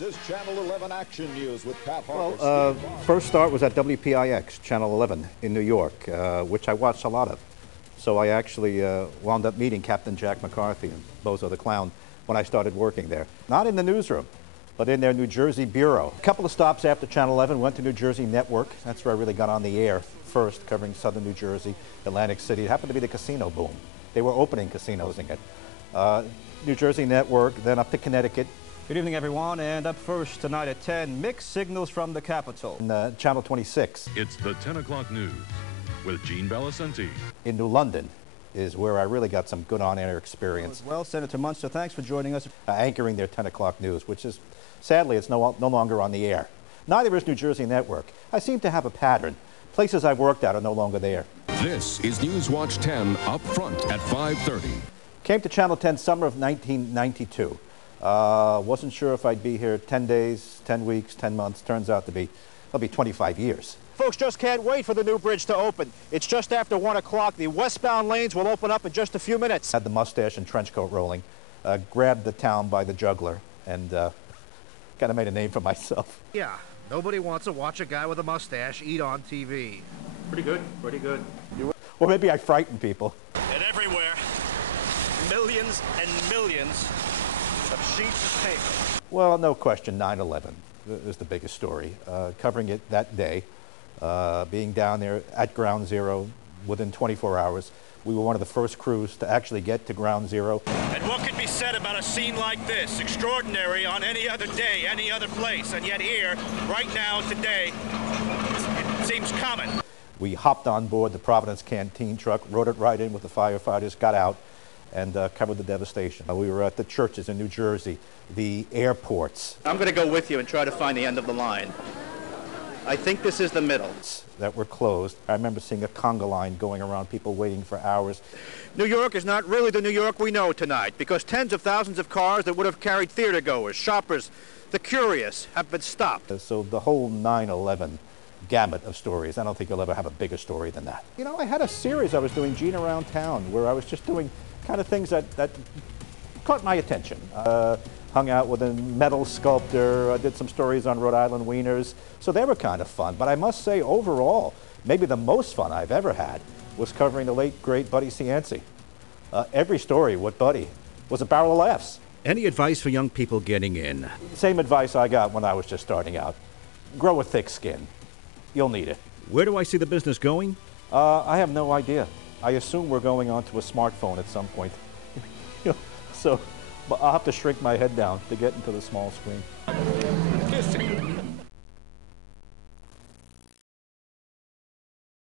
This is Channel 11 Action News with Pat Harper. Well, first start was at WPIX, Channel 11 in New York, which I watched a lot of. So I actually wound up meeting Captain Jack McCarthy and Bozo the Clown when I started working there. Not in the newsroom, but in their New Jersey bureau. A couple of stops after Channel 11, went to New Jersey Network. That's where I really got on the air first, covering southern New Jersey, Atlantic City. It happened to be the casino boom. They were opening casinos in it. New Jersey Network, then up to Connecticut. Good evening, everyone, and up first tonight at 10, mixed signals from the Capitol. And, Channel 26. It's the 10 o'clock news with Gene VALICENTI. In New London is where I really got some good on-air experience. Well, Senator Munster, thanks for joining us. Anchoring their 10 o'clock news, which is, sadly, it's no longer on the air. Neither is New Jersey Network. I seem to have a pattern. Places I've worked at are no longer there. This is Newswatch 10 up front at 5:30. Came to Channel 10 summer of 1992. Wasn't sure if I'd be here 10 days, 10 weeks, 10 months. Turns out it'll be 25 years. Folks just can't wait for the new bridge to open. It's just after 1 o'clock. The westbound lanes will open up in just a few minutes. Had the mustache and trench coat rolling, grabbed the town by the jugular, and kind of made a name for myself. Yeah, nobody wants to watch a guy with a mustache eat on TV. Pretty good, pretty good. Or maybe I frighten people. And everywhere, millions and millions of sheets of paper. Well, no question, 9/11 is the biggest story. Covering it that day, being down there at Ground Zero within 24 hours. We were one of the first crews to actually get to Ground Zero. And what could be said about a scene like this? Extraordinary on any other day, any other place. And yet here, right now, today, it seems common. We hopped on board the Providence Canteen truck, rode it right in with the firefighters, got out, and covered the devastation. We were at the churches in New Jersey, the airports. I'm going to go with you and try to find the end of the line. I think this is the middle. That were closed. I remember seeing a conga line going around, people waiting for hours. New York is not really the New York we know tonight, because tens of thousands of cars that would have carried theatergoers, shoppers, the curious have been stopped. So the whole 9/11 gamut of stories, I don't think you'll ever have a bigger story than that. You know, I had a series I was doing, Gene Around Town, where I was just doing kind of things that caught my attention. Hung out with a metal sculptor, did some stories on Rhode Island wieners, so they were kind of fun. But I must say, overall, maybe the most fun I've ever had was covering the late, great Buddy Cianci. Every story with Buddy was a barrel of laughs. Any advice for young people getting in? Same advice I got when I was just starting out. Grow a thick skin. You'll need it. Where do I see the business going? I have no idea. I assume we're going onto a smartphone at some point. So I'll have to shrink my head down to get into the small screen. Kissing.